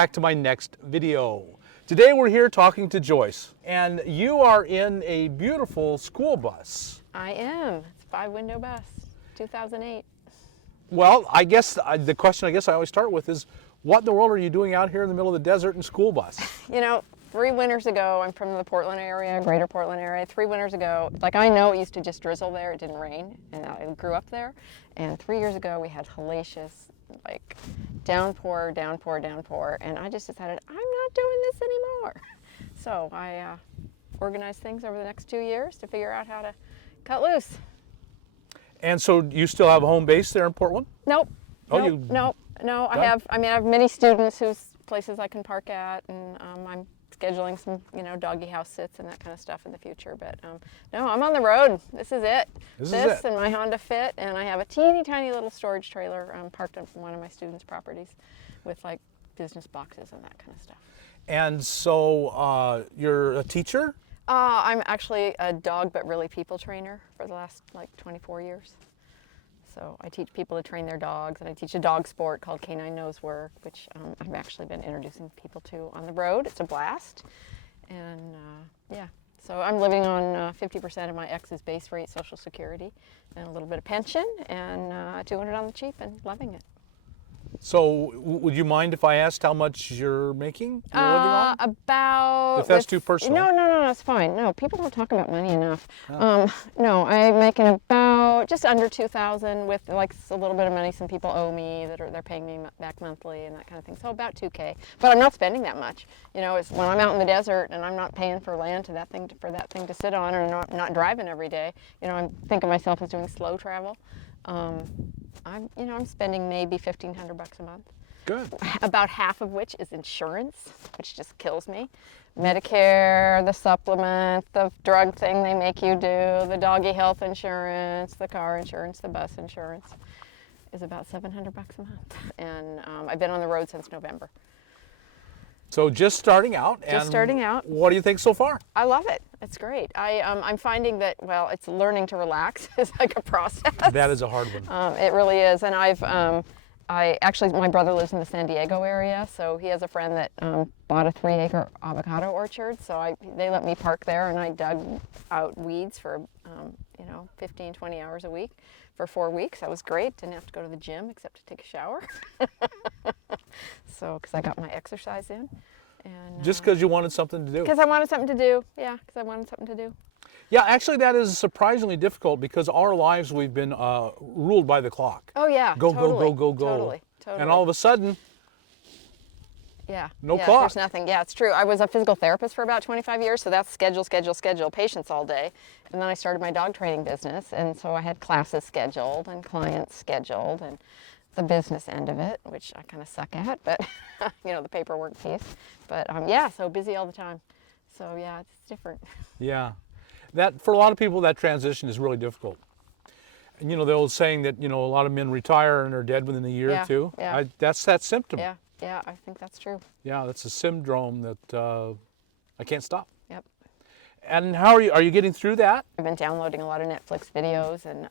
Back to my next video. Today we're here talking to Joyce, and you are in a beautiful school bus. I am. It's a 5-window bus, 2008. Well, I guess the question I always start with is, what in the world are you doing out here in the middle of the desert in a school bus? You know, 3 winters ago, I'm from the Portland area, greater Portland area. 3 winters ago, like I know it used to just drizzle there, it didn't rain, and I grew up there. And 3 years ago, we had hellacious, like downpour, downpour, downpour, and I just decided I'm not doing this anymore. So I organized things over the next 2 years to figure out how to cut loose. And so you still have a home base there in Portland? Nope. Oh, nope. No. I have many students whose places I can park at, and I'm scheduling some, doggy house sits and that kind of stuff in the future. But no, I'm on the road. This is it. This and my Honda Fit, and I have a teeny tiny little storage trailer parked on one of my students' properties with like business boxes and that kind of stuff. And so you're a teacher? I'm actually a dog, but really people trainer for the last like 24 years. So I teach people to train their dogs, and I teach a dog sport called Canine Nose Work, which I've actually been introducing people to on the road. It's a blast. And yeah, so I'm living on 50% of my ex's base rate Social Security and a little bit of pension, and doing it on the cheap and loving it. So would you mind if I asked how much you're making? You're living on? About... If that's too personal. No, it's fine. No, people don't talk about money enough. Oh. No, I'm making about just under $2,000 with like a little bit of money some people owe me they're paying me back monthly and that kind of thing. So about $2K. But I'm not spending that much. It's when I'm out in the desert and I'm not paying for land for that thing to sit on, or not driving every day. I think of myself as doing slow travel. I'm spending maybe $1,500 a month. Good. About half of which is insurance, which just kills me. Medicare, the supplement, the drug thing they make you do, the doggy health insurance, the car insurance, the bus insurance is about $700 a month. And I've been on the road since November. So just starting out. Just starting out. What do you think so far? I love it. It's great. I'm finding that, it's learning to relax is like a process. That is a hard one. It really is. And my brother lives in the San Diego area, so he has a friend that bought a 3-acre avocado orchard. So they let me park there, and I dug out weeds for 15, 20 hours a week for 4 weeks. That was great. Didn't have to go to the gym except to take a shower. So, because I got my exercise in. And, just because you wanted something to do? Because I wanted something to do. Yeah, because I wanted something to do. Yeah, actually that is surprisingly difficult because our lives we've been ruled by the clock. Oh yeah, go. Totally. And all of a sudden, no clock. There's nothing. Yeah, it's true. I was a physical therapist for about 25 years, so that's schedule, patients all day. And then I started my dog training business, and so I had classes scheduled and clients scheduled and the business end of it, which I kind of suck at, but the paperwork piece. But so busy all the time. So yeah, it's different. Yeah. That for a lot of people that transition is really difficult. And the old saying that, a lot of men retire and are dead within a year or two. Yeah. That's that symptom. Yeah, I think that's true. Yeah, that's a syndrome that I can't stop. Yep. And how are you getting through that? I've been downloading a lot of Netflix videos, and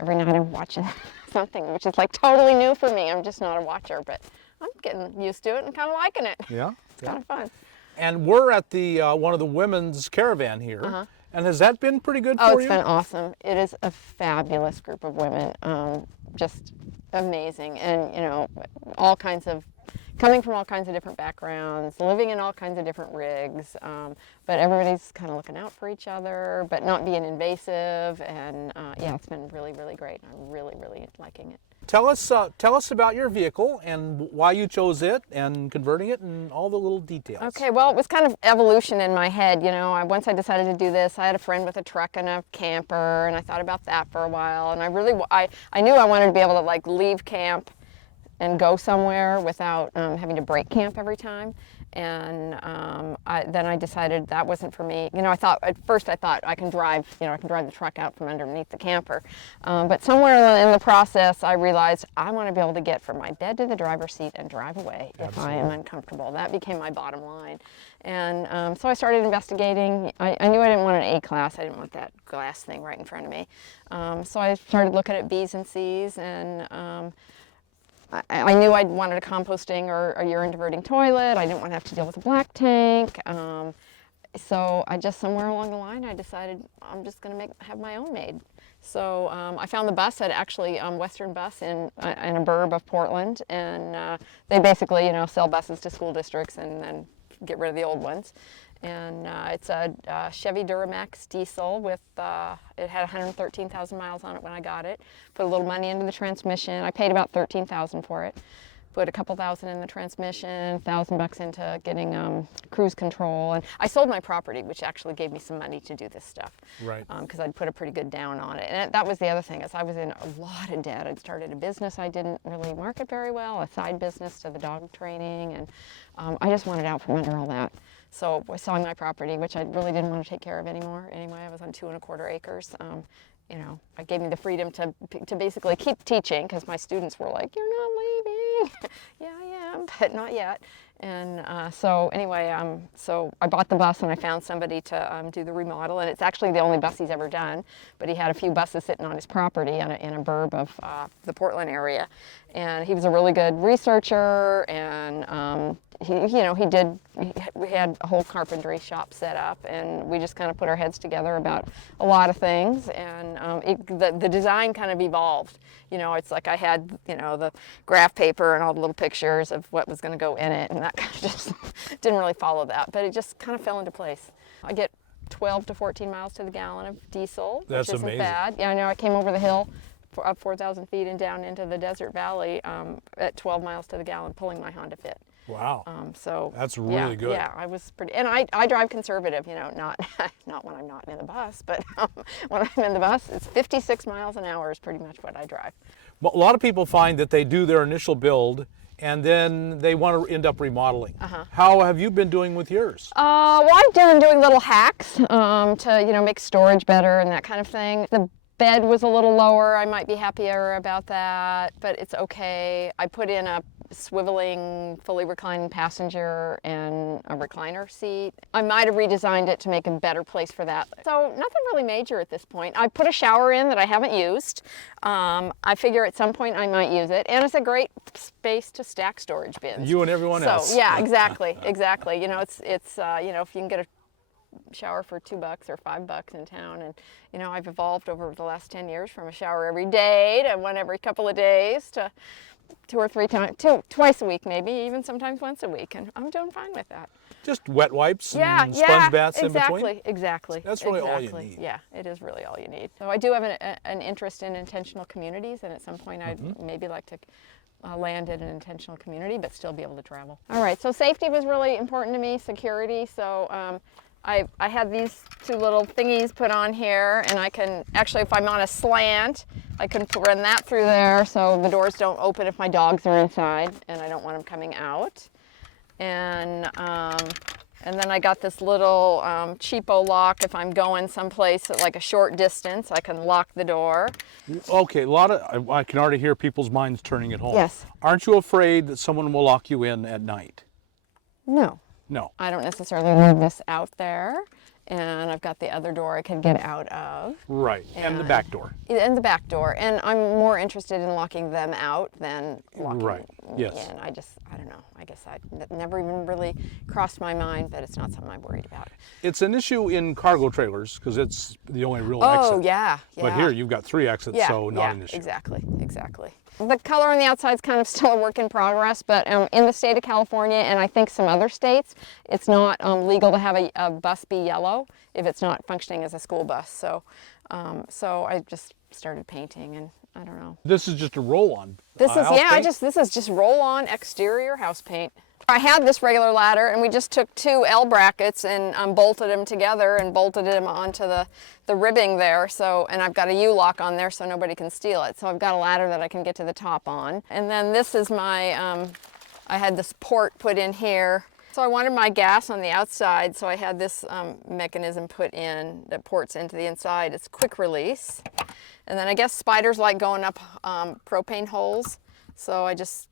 every night I'm watching something, which is like totally new for me. I'm just not a watcher, but I'm getting used to it and kind of liking it. Yeah. It's kind of fun. And we're at the one of the women's caravan here. Uh-huh. And has that been pretty good for you? Oh, it's been awesome. It is a fabulous group of women, just amazing. And, coming from all kinds of different backgrounds, living in all kinds of different rigs, but everybody's kind of looking out for each other, but not being invasive. And it's been really, really great. I'm really, really liking it. Tell us about your vehicle and why you chose it and converting it and all the little details. Okay, well, it was kind of evolution in my head. Once I decided to do this, I had a friend with a truck and a camper, and I thought about that for a while. And I knew I wanted to be able to like leave camp and go somewhere without having to break camp every time. And then I decided that wasn't for me. At first I thought I can drive the truck out from underneath the camper. But somewhere in the process I realized I want to be able to get from my bed to the driver's seat and drive away if I am uncomfortable. That became my bottom line. And so I started investigating. I knew I didn't want an A-class. I didn't want that glass thing right in front of me. So I started looking at B's and C's, and I knew I wanted a composting or a urine diverting toilet. I didn't want to have to deal with a black tank. So I just, somewhere along the line, I decided I'm just going to have my own made. So I found the bus at actually Western Bus in a burb of Portland, and they basically, sell buses to school districts and then get rid of the old ones. And it's a Chevy Duramax diesel with, it had 113,000 miles on it when I got it. Put a little money into the transmission. I paid about $13,000 for it. Put a couple thousand in the transmission, $1,000 into getting cruise control. And I sold my property, which actually gave me some money to do this stuff. Right. Because I'd put a pretty good down on it. And that was the other thing, is I was in a lot of debt. I'd started a business I didn't really market very well, a side business to the dog training, and I just wanted out from under all that. So I was selling my property, which I really didn't want to take care of anymore. Anyway, I was on 2¼ acres. I gave me the freedom to basically keep teaching, because my students were like, "You're not leaving." Yeah, I am, but not yet. And so anyway, so I bought the bus, and I found somebody to do the remodel, and it's actually the only bus he's ever done. But he had a few buses sitting on his property in a burb of the Portland area, and he was a really good researcher, and we had a whole carpentry shop set up, and we just kind of put our heads together about a lot of things, and the design kind of evolved. It's like I had, the graph paper and all the little pictures of what was going to go in it, and that kind of just didn't really follow that, but it just kind of fell into place. I get 12 to 14 miles to the gallon of diesel, That's which isn't amazing. bad. Yeah, I know. I came over the hill up 4,000 feet and down into the desert valley at 12 miles to the gallon, pulling my Honda Fit. Wow. So that's really good. Yeah, I was pretty, and I drive conservative, not not when I'm not in the bus, but when I'm in the bus, it's 56 miles an hour is pretty much what I drive. Well, a lot of people find that they do their initial build and then they want to end up remodeling. How have you been doing with yours? Well, I've been doing little hacks to make storage better and that kind of thing. The bed was a little lower. I might be happier about that, but it's okay. I put in a swiveling, fully reclining passenger and a recliner seat. I might have redesigned it to make a better place for that. So nothing really major at this point. I put a shower in that I haven't used. I figure at some point I might use it, and it's a great space to stack storage bins. You and everyone else. So yeah, exactly. It's if you can get a shower for $2 or $5 in town, and I've evolved over the last 10 years from a shower every day to one every couple of days to 2 or 3 times, twice a week, maybe even sometimes once a week, and I'm doing fine with that. Just wet wipes and sponge baths in between? Exactly. That's really all you need. Yeah, it is really all you need. So I do have an interest in intentional communities, and at some point I'd maybe like to land in an intentional community, but still be able to travel. All right, so safety was really important to me, security. So I had these 2 little thingies put on here, and I can actually, if I'm on a slant, I can run that through there so the doors don't open if my dogs are inside, and I don't want them coming out. And then I got this little cheapo lock. If I'm going someplace at like a short distance, I can lock the door. Okay, I can already hear people's minds turning at home. Yes. Aren't you afraid that someone will lock you in at night? No. No. I don't necessarily leave this out there, and I've got the other door I can get out of. Right, and the back door. And the back door, and I'm more interested in locking them out than locking Yes. in. I don't know. I guess that never even really crossed my mind, but it's not something I'm worried about. It's an issue in cargo trailers because it's the only real exit. Oh, yeah. But here you've got 3 exits, so not an issue. Exactly. The color on the outside is kind of still a work in progress, but in the state of California, and I think some other states, it's not legal to have a bus be yellow if it's not functioning as a school bus. So I just started painting, and I don't know. This is just a roll-on. This is just roll-on exterior house paint. I had this regular ladder, and we just took 2 L brackets and bolted them together and bolted them onto the ribbing there. So, and I've got a U-lock on there so nobody can steal it. So I've got a ladder that I can get to the top on. And then this is my, I had this port put in here. So I wanted my gas on the outside, so I had this mechanism put in that ports into the inside. It's quick release. And then I guess spiders like going up propane holes. So I just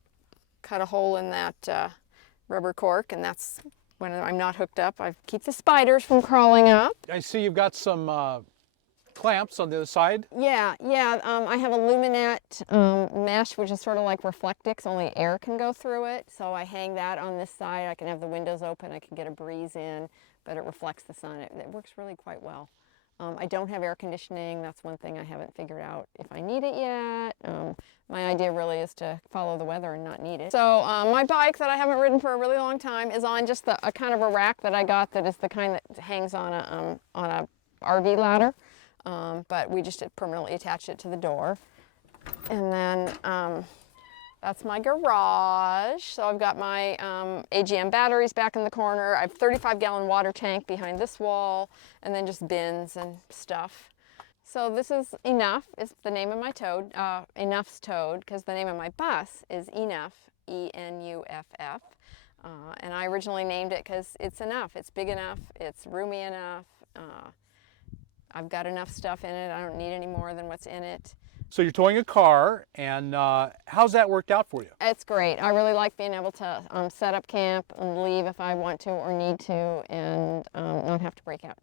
cut a hole in that rubber cork, and that's when I'm not hooked up. I keep the spiders from crawling up. I see you've got some clamps on the side? Yeah. I have a luminette mesh, which is sort of like Reflectix, only air can go through it. So I hang that on this side. I can have the windows open. I can get a breeze in, but it reflects the sun. It works really quite well. I don't have air conditioning. That's one thing I haven't figured out if I need it yet. My idea really is to follow the weather and not need it. So my bike that I haven't ridden for a really long time is on just a kind of a rack that I got that is the kind that hangs on a RV ladder. But we just permanently attached it to the door. And then that's my garage. So I've got my AGM batteries back in the corner. I have a 35-gallon water tank behind this wall, and then just bins and stuff. So this is Enough. It's the name of my toad. Enough's Toad, because the name of my bus is Enough, E-N-U-F-F. And I originally named it because it's enough. It's big enough. It's roomy enough. I've got enough stuff in it. I don't need any more than what's in it. So you're towing a car, and how's that worked out for you? It's great. I really like being able to set up camp and leave if I want to or need to, and not have to break down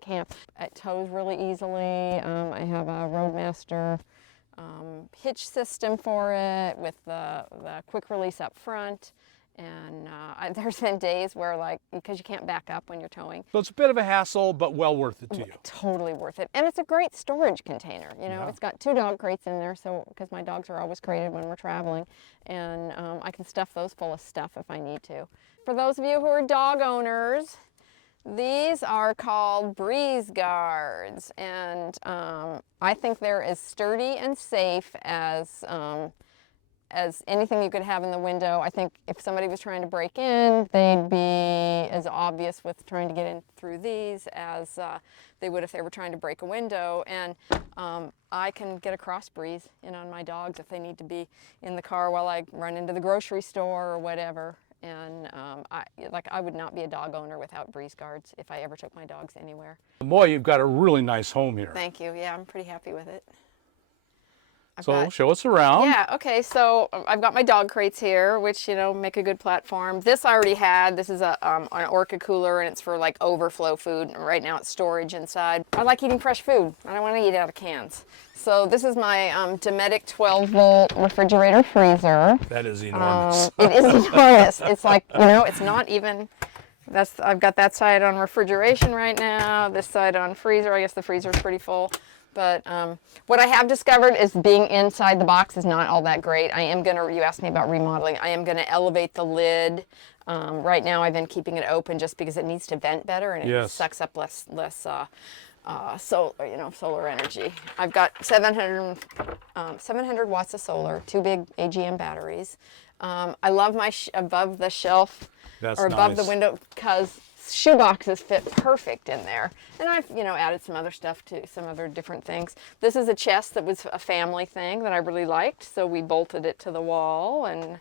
camp. It tows really easily. I have a Roadmaster hitch system for it with the quick release up front. And there's been days where, like, because you can't back up when you're towing. So it's a bit of a hassle, but well worth it to you. Totally worth it. And it's a great storage container. You know, Yeah. It's got 2 dog crates in there, so because my dogs are always crated when we're traveling. And I can stuff those full of stuff if I need to. For those of you who are dog owners, these are called breeze guards. And I think they're as sturdy and safe as anything you could have in the window. I think if somebody was trying to break in, they'd be as obvious with trying to get in through these as they would if they were trying to break a window. And I can get a cross breeze in on my dogs if they need to be in the car while I run into the grocery store or whatever. And I would not be a dog owner without breeze guards if I ever took my dogs anywhere. Boy, you've got a really nice home here. Thank you. Yeah, I'm pretty happy with it. So show us around. Yeah, okay, so I've got my dog crates here, which, you know, make a good platform. This I already had. This is an Orca cooler, and it's for, like, overflow food. And right now it's storage inside. I like eating fresh food. I don't want to eat out of cans. So this is my Dometic 12-volt refrigerator freezer. That is enormous. It is enormous. It's like, you know, it's not even... I've got that side on refrigeration right now, this side on freezer. I guess the freezer's pretty full. But what I have discovered is being inside the box is not all that great. You asked me about remodeling. I am gonna elevate the lid. Right now I've been keeping it open just because it needs to vent better and it sucks up less solar energy. I've got 700 watts of solar, 2 big AGM batteries. I love my above the shelf or above the window because shoe boxes fit perfect in there. And I've, added some other stuff to some other different things. This is a chest that was a family thing that I really liked, so we bolted it to the wall. And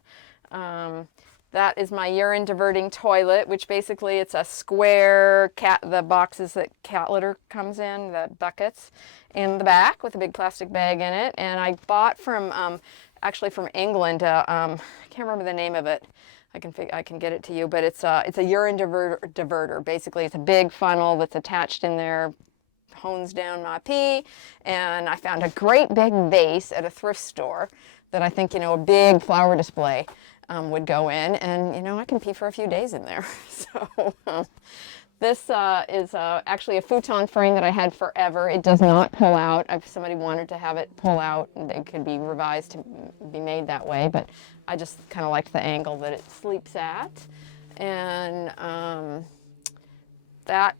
that is my urine diverting toilet, which basically it's a square the boxes that cat litter comes in, the buckets in the back with a big plastic bag in it. And I bought actually from England, I can't remember the name of it. I can get it to you, but it's a urine diverter. Basically, it's a big funnel that's attached in there, hones down my pee, and I found a great big vase at a thrift store that I think, a big flower display would go in, and, I can pee for a few days in there. So this is actually a futon frame that I had forever. It does not pull out. If somebody wanted to have it pull out, it could be revised to be made that way, but I just kind of liked the angle that it sleeps at. And that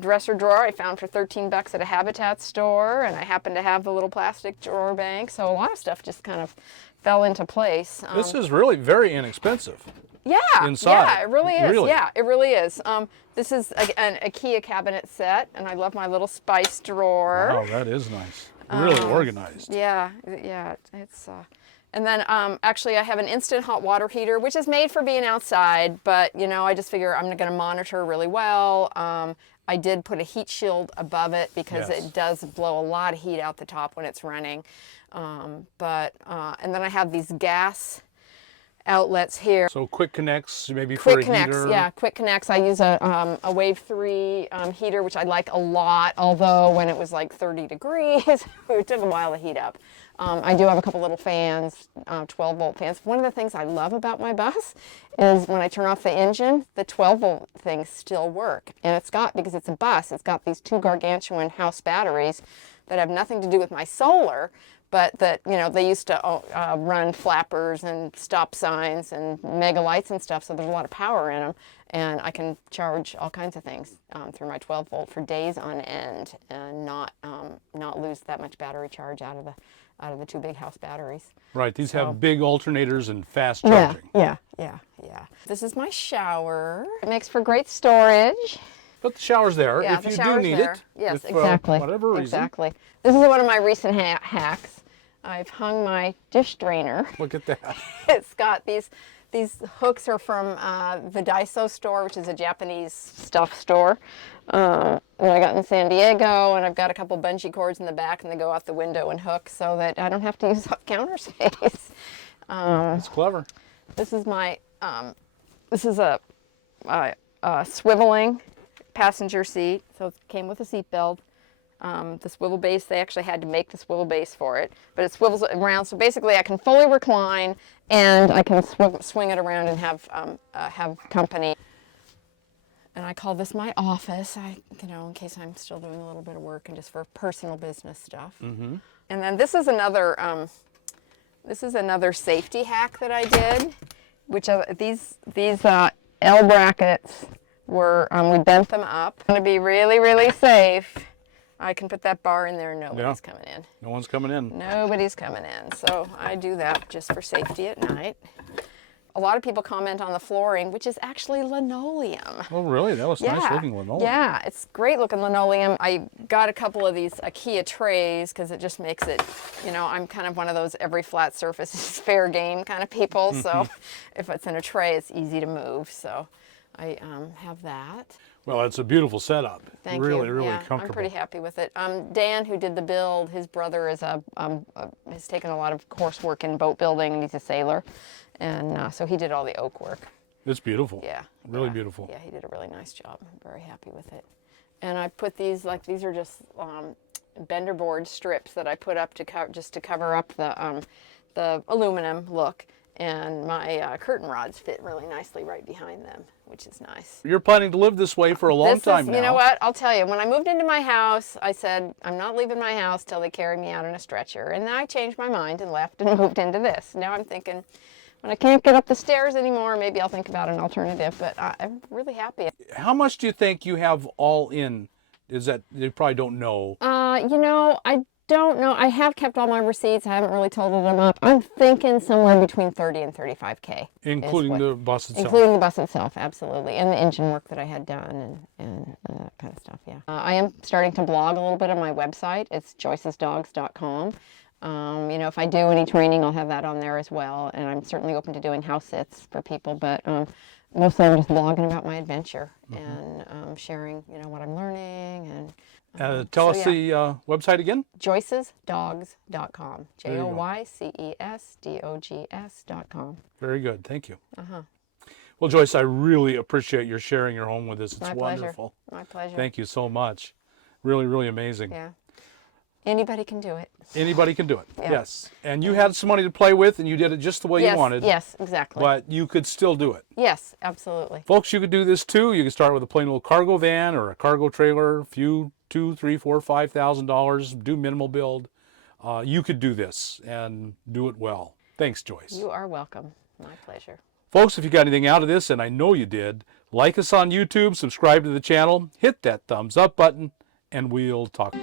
dresser drawer I found for $13 at a Habitat store, and I happened to have the little plastic drawer bank, so a lot of stuff just kind of fell into place. This is really very inexpensive. Yeah, inside. Yeah, it really is. Really? Yeah, it really is. This is an IKEA cabinet set, and I love my little spice drawer. Wow, that is nice. Really organized. Yeah, it's. And then actually I have an instant hot water heater, which is made for being outside, but I just figure I'm going to monitor really well. I did put a heat shield above it because it does blow a lot of heat out the top when it's running. And then I have these gas outlets here. So quick connects, maybe for Quick a connects, heater. yeah, quick connects. I use a Wave 3 heater, which I like a lot, although when it was like 30 degrees, it took a while to heat up. I do have a couple little fans, 12-volt fans. One of the things I love about my bus is when I turn off the engine, the 12-volt things still work. And it's got, because it's a bus, it's got these 2 gargantuan house batteries that have nothing to do with my solar, but that, you know, they used to run flappers and stop signs and mega lights and stuff, so there's a lot of power in them. And I can charge all kinds of things through my 12-volt for days on end and not lose that much battery charge out of the 2 big house batteries. Right, these have big alternators and fast charging. Yeah. This is my shower. It makes for great storage. But the shower's there Yeah, if the you do shower's need there. it. Yes, if, exactly. Whatever reason. Exactly. This is one of my recent hacks. I've hung my dish drainer. Look at that. It's got these hooks are from the Daiso store, which is a Japanese stuff store that I got in San Diego, and I've got a couple bungee cords in the back, and they go out the window and hook so that I don't have to use up counter space. That's clever. This is my this is a swiveling passenger seat, so it came with a seat belt. The swivel base, they actually had to make the swivel base for it, but it swivels around, so basically I can fully recline and I can swing it around and have company. And I call this my office, in case I'm still doing a little bit of work and just for personal business stuff. Mm-hmm. And then this is another safety hack that I did, which are these L brackets were, we bent them up. To be really, really safe, I can put that bar in there and nobody's coming in. No one's coming in. Nobody's coming in. So I do that just for safety at night. A lot of people comment on the flooring, which is actually linoleum. Oh, really? That was nice looking linoleum. Yeah, it's great looking linoleum. I got a couple of these IKEA trays because it just makes it, I'm kind of one of those every flat surface is fair game kind of people. So if it's in a tray, it's easy to move. So I have that. Well, it's a beautiful setup. Thank you. Really Yeah, comfortable. I'm pretty happy with it. Dan, who did the build, his brother is has taken a lot of coursework in boat building, and he's a sailor, and so he did all the oak work. It's beautiful. Yeah. Really beautiful. Yeah, he did a really nice job. I'm very happy with it. And I put these are just bender board strips that I put up to cover up the aluminum look. And my curtain rods fit really nicely right behind them, which is nice. You're planning to live this way for a long time now. You know what? I'll tell you, when I moved into my house, I said, I'm not leaving my house till they carry me out in a stretcher. And then I changed my mind and left and moved into this. Now I'm thinking, when I can't get up the stairs anymore, maybe I'll think about an alternative, but I'm really happy. How much do you think you have all in? Is that, you probably don't know. I don't know. I have kept all my receipts. I haven't really totaled them up. I'm thinking somewhere between 30 and 35K. Including the bus itself. Including the bus itself, absolutely. And the engine work that I had done and that kind of stuff, yeah. I am starting to blog a little bit on my website. It's joycesdogs.com. If I do any training, I'll have that on there as well. And I'm certainly open to doing house sits for people, but mostly I'm just blogging about my adventure and sharing, what I'm learning. And tell us the website again. joycesdogs.com. JoycesDogs.com. Very good. Thank you. Well, Joyce, I really appreciate your sharing your home with us. It's wonderful. My pleasure. Thank you so much. Really amazing. Yeah. Anybody can do it. Anybody can do it. Yeah. Yes. And you had some money to play with, and you did it just the way you wanted. Yes, exactly. But you could still do it. Yes, absolutely. Folks, you could do this too. You could start with a plain old cargo van or a cargo trailer, a few $2,000, $3,000, $4,000, $5,000, do minimal build. You could do this and do it well. Thanks, Joyce. You are welcome. My pleasure. Folks, if you got anything out of this, and I know you did, like us on YouTube, subscribe to the channel, hit that thumbs up button, and we'll talk.